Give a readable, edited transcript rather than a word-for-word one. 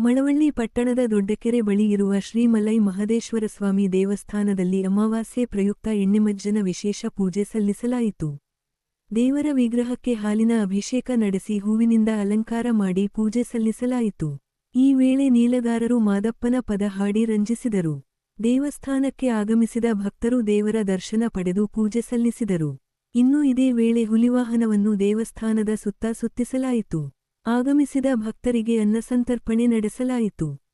ಮಳವಳ್ಳಿ ಪಟ್ಟಣದ ದೊಡ್ಡಕೆರೆ ಬಳಿ ಇರುವ ಶ್ರೀ ಮಲೈ ಮಹದೇಶ್ವರಸ್ವಾಮಿ ದೇವಸ್ಥಾನದಲ್ಲಿ ಅಮಾವಾಸ್ಯೆ ಪ್ರಯುಕ್ತ ಎಣ್ಣೆಮಜ್ಜನ ವಿಶೇಷ ಪೂಜೆ ಸಲ್ಲಿಸಲಾಯಿತು. ದೇವರ ವಿಗ್ರಹಕ್ಕೆ ಹಾಲಿನ ಅಭಿಷೇಕ ನಡೆಸಿ ಹೂವಿನಿಂದ ಅಲಂಕಾರ ಮಾಡಿ ಪೂಜೆ ಸಲ್ಲಿಸಲಾಯಿತು. ಈ ವೇಳೆ ನೀಲಗಾರರು ಮಾದಪ್ಪನ ಪದ ಹಾಡಿ ರಂಜಿಸಿದರು. ದೇವಸ್ಥಾನಕ್ಕೆ ಆಗಮಿಸಿದ ಭಕ್ತರು ದೇವರ ದರ್ಶನ ಪಡೆದು ಪೂಜೆ ಸಲ್ಲಿಸಿದರು. ಇನ್ನು ಇದೇ ವೇಳೆ ಹುಲಿವಾಹನವನ್ನು ದೇವಸ್ಥಾನದ ಸುತ್ತ ಸುತ್ತಿಸಲಾಯಿತು. ಆಗಮಿಸಿದ ಭಕ್ತರಿಗೆ ಅನ್ನಸಂತರ್ಪಣೆ ನಡೆಸಲಾಯಿತು.